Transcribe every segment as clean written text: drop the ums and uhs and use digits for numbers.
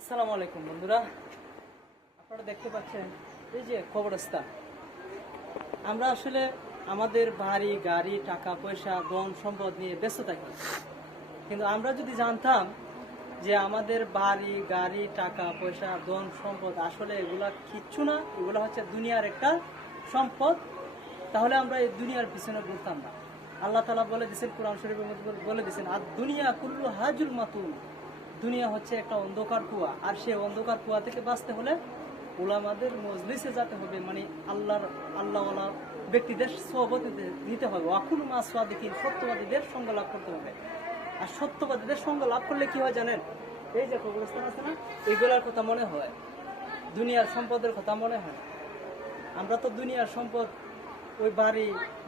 আসসালামু আলাইকুম বন্ধুরা, আপনারা দেখতে পাচ্ছেন এই যে কবরস্থান। আমরা আসলে আমাদের বাড়ি গাড়ি টাকা পয়সা ধন সম্পদ নিয়ে ব্যস্ত থাকি, কিন্তু আমরা যদি জানতাম যে আমাদের বাড়ি গাড়ি টাকা পয়সা ধন সম্পদ আসলে এগুলা কিচ্ছু না, এগুলো হচ্ছে দুনিয়ার একটা সম্পদ, তাহলে আমরা এই দুনিয়ার পিছনে ঘুরতাম না। আল্লাহ তাআলা বলে দিয়েছেন, কোরআন শরীফের মধ্যে বলে দিয়েছেন, আর দুনিয়া কুল্লু হাজুল মাতুন, দুনিয়া হচ্ছে একটা অন্ধকার কুয়া, আর সেই অন্ধকার কুয়া থেকে বাঁচতে হলে উলামাদের মজলিসে যেতে হবে, মানে আল্লাহওয়ালা ব্যক্তিদের সোহবত নিতে হবে। ওয়াকুল মা সাদিকিন, সত্যবাদীদের সঙ্গ লাভ করতে হবে। আর সত্যবাদীদের সঙ্গ লাভ করলে কি হয় জানেন? এই যে কবরস্থান আছে না, এগুলার কথা মনে হয়, দুনিয়ার সম্পদের কথা মনে হয়। আমরা তো দুনিয়ার সম্পদ, ওই বাড়ি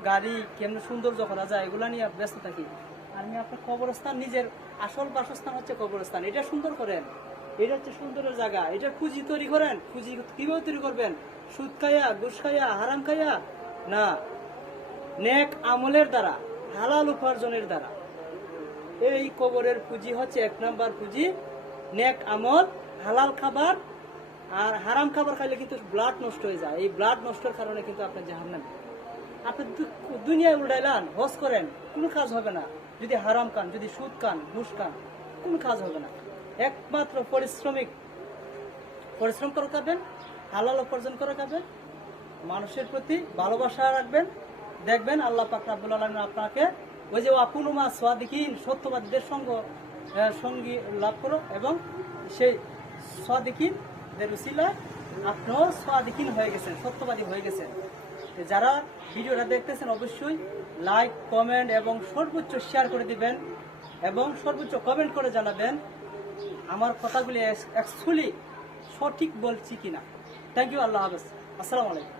গাড়ি কেমন সৌন্দর্য করা যায় এগুলা নিয়ে ব্যস্ত থাকি। আমি আপনার কবরস্থান, নিজের আসল বাসস্থান হচ্ছে কবরস্থান, এটা সুন্দর করেন, এটা হচ্ছে সুন্দরের জায়গা, এটার পুঁজি তৈরি করেন। পুঁজি কিভাবে তৈরি করবেন? সুদ খাইয়া, ঘুষ খাইয়া, হারাম খাইয়া না, নেক আমলের দ্বারা, হালাল উপার্জনের দ্বারা। এই কবরের পুঁজি হচ্ছে 1 নাম্বার পুঁজি, নেক আমল, হালাল খাবার। আর হারাম খাবার খাইলে কিন্তু ব্লাড নষ্ট হয়ে যায়, এই ব্লাড নষ্টের কারণে কিন্তু আপনার জাহান্নামে। আপনি দুনিয়ায় উল্টাইলান, হজ করেন, কোনো কাজ হবে না যদি হারাম খান, যদি সুদ খান, ঘুষ খান, কোনো কাজ হবে না। একমাত্র পরিশ্রম করে খাবেন, হালাল উপার্জন করে খাবেন, মানুষের প্রতি ভালোবাসা রাখবেন, দেখবেন আল্লাহ পাক রব্বুল আলামিন আপনাকে ওই যে ওয়াকুনুমা সাদিকিন, সত্যবাদীদের সঙ্গী লাভ করো, এবং সেই সাদিকিনদের উসিলায় আপনিও সাদিকিন হয়ে গেছেন, সত্যবাদী হয়ে গেছেন। যারা ভিডিওটা দেখতেছেন অবশ্যই লাইক কমেন্ট এবং সর্বোচ্চ শেয়ার করে দিবেন, এবং সর্বোচ্চ কমেন্ট করে জানাবেন আমার কথাগুলি অ্যাকচুয়ালি সঠিক বলছি কিনা। থ্যাংক ইউ, আল্লাহ হাফেজ, আসসালামু আলাইকুম।